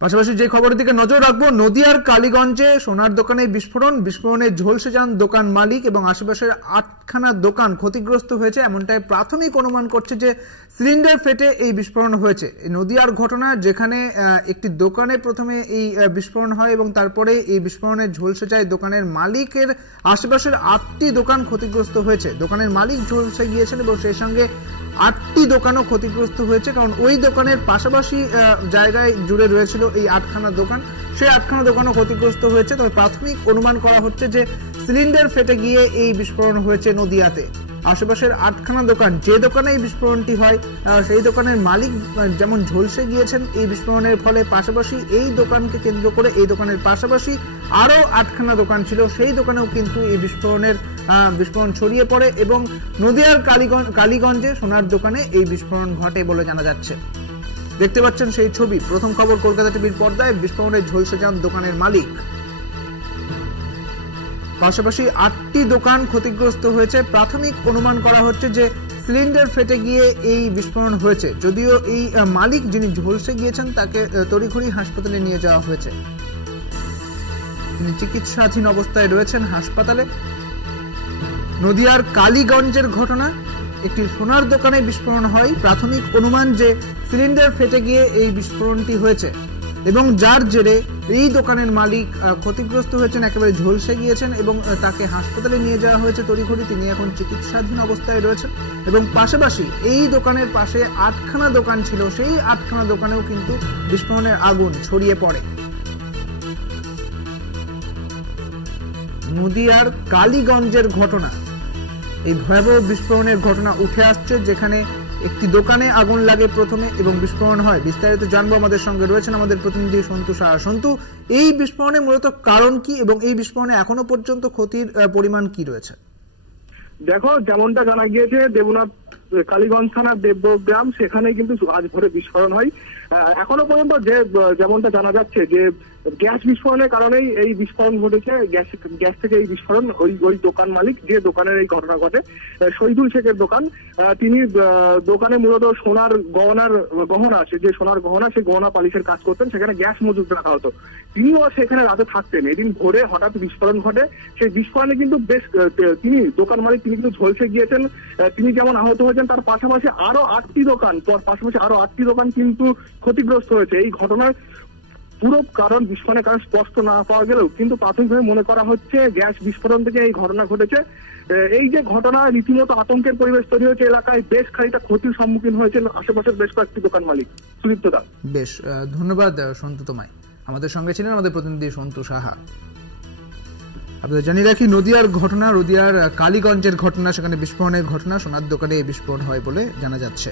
পাশাপাশি যে খবরের দিকে নজর রাখবো, নদিয়ার কালীগঞ্জে সোনার দোকানে বিস্ফোরণে ঝলসে যান দোকান মালিক এবং আশেপাশের 8খানা দোকান ক্ষতিগ্রস্ত হয়েছে, এমনটাই প্রাথমিক অনুমান করছে যে সিলিন্ডার ফেটে এই বিস্ফোরণ হয়েছে। নদিয়ার ঘটনা, যেখানে একটি দোকানে প্রথমে এই বিস্ফোরণ হয় এবং তারপরে এই বিস্ফোরণে ঝলসে যায় দোকানের মালিকের আশেপাশের 8টি দোকান ক্ষতিগ্রস্ত হয়েছে। দোকানের মালিক ঝলসে গিয়েছেন এবং সেই সঙ্গে 8টি দোকানও ক্ষতিগ্রস্ত হয়েছে, কারণ ওই দোকানের পাশাপাশি জায়গায় জুড়ে রয়েছিল এই 8খানা দোকান, সেই 8খানা দোকানও ক্ষতিগ্রস্ত হয়েছে। তবে প্রাথমিক অনুমান করা হচ্ছে যে সিলিন্ডার ফেটে গিয়ে এই বিস্ফোরণ হয়েছে নদিয়াতে। আশেপাশের 8খানা দোকান, যে দোকানে এই বিস্ফোরণটি হয় সেই দোকানের মালিক যেমন ঝলসে গিয়েছেন এই বিস্ফোরণের ফলে, পাশাপাশি এই দোকানকে কেন্দ্র করে এই দোকানের পাশাপাশি আরো 8খানা দোকান ছিল, সেই দোকানেও কিন্তু এই বিস্ফোরণ ছড়িয়ে পড়ে এবং নদিয়ার কালীগঞ্জে সোনার দোকানে এই বিস্ফোরণ ঘটে বলে জানা যাচ্ছে। দেখতে পাচ্ছেন সেই ছবি, প্রথম খবর কলকাতা টিভির পর্দায়। বিস্ফোরণে ঝলসে যান দোকানের মালিক, পাশাপাশি 8টি দোকান ক্ষতিগ্রস্ত হয়েছে। প্রাথমিক অনুমান করা হচ্ছে যে সিলিন্ডার ফেটে গিয়ে এই বিস্ফোরণ হয়েছে, যদিও এই মালিক যিনি ঝলসে গিয়েছেন তাকে তড়িঘড়ি হাসপাতালে নিয়ে যাওয়া হয়েছে, তিনি চিকিৎসাধীন অবস্থায় রয়েছেন হাসপাতালে। নদিয়ার কালীগঞ্জের ঘটনা, একটি সোনার দোকানে বিস্ফোরণ হয়, প্রাথমিক অনুমান যে সিলিন্ডার ফেটে গিয়ে এই বিস্ফোরণটি হয়েছে এবং যার জেরে এই দোকানের মালিক ক্ষতিগ্রস্ত হয়েছেন, একেবারে ঝলসে গিয়েছেন এবং তাকে হাসপাতালে নিয়ে যাওয়া হয়েছে তড়িঘড়ি, তিনি এখন চিকিৎসাধীন অবস্থায় রয়েছেন। এবং পাশাপাশি এই দোকানের পাশে 8খানা দোকান ছিল, সেই 8খানা দোকানেও কিন্তু বিস্ফোরণের আগুন ছড়িয়ে পড়ে। নদিয়ার কালীগঞ্জের ঘটনা, এই ভয়াবহ বিস্ফোরণের ঘটনা উঠে আসছে, যেখানে একটি দোকানে আগুন লাগে প্রথমে এবং বিস্ফোরণ হয়। বিস্তারিত জানবো, আমাদের সঙ্গে রয়েছেন আমাদের প্রতিনিধি সন্তু সাহা। সন্তু, এই বিস্ফোরণের মূলত কারণ কি এবং এই বিস্ফোরণে এখনো পর্যন্ত ক্ষতির পরিমাণ কি রয়েছে? দেখো, যেমনটা জানা গিয়েছে দেবনাথ কালীগঞ্জ থানার দেবগ্রাম গ্রাম, সেখানে কিন্তু আজ ভোরে বিস্ফোরণ হয়। এখনো পর্যন্ত যেমনটা জানা যাচ্ছে যে গ্যাস বিস্ফোরণের কারণেই এই বিস্ফোরণ ঘটেছে। গ্যাস থেকে এই বিস্ফোরণ, ওই দোকান মালিক যে দোকানের এই ঘটনা ঘটে, শহীদুল শেখের দোকান, তিনি দোকানে মূলত সোনার গহনা আছে, যে সোনার গহনা, সেই গহনা পালিশের কাজ করতেন, সেখানে গ্যাস মজুত রাখা হতো। তিনিও সেখানে রাতে থাকতেন। এদিন ভোরে হঠাৎ বিস্ফোরণ ঘটে। সেই বিস্ফোরণে কিন্তু তিনি দোকান মালিক, তিনি কিন্তু ঝলসে গিয়েছেন। তিনি যেমন আহত হয়েছেন, তার পাশাপাশি আরো 8টি দোকান কিন্তু ক্ষতিগ্রস্ত হয়েছে। এই ঘটনার পুরো কারণ, বিস্ফোরণের কারণ স্পষ্ট না পাওয়া গেলেও কিন্তু প্রাথমিকভাবে মনে করা হচ্ছে গ্যাস বিস্ফোরণ থেকে এই ঘটনা ঘটেছে। এই যে ঘটনা, রীতিমতো আতঙ্কের পরিবেশ তৈরি হয়েছে এলাকায়, বেশ খানিকটা ক্ষতির সম্মুখীন হয়েছেন আশেপাশের বেশ কয়েকটি দোকান মালিক। সুদীপ্ত দা, বেশ ধন্যবাদ সন্তু তোমায়। আমাদের সঙ্গে ছিলেন আমাদের প্রতিনিধি সন্তু সাহা। আপনাদের জানিয়ে রাখি, নদিয়ার ঘটনা, নদিয়ার কালীগঞ্জের ঘটনা, সেখানে বিস্ফোরণের ঘটনা, সোনার দোকানে বিস্ফোরণ হয় বলে জানা যাচ্ছে।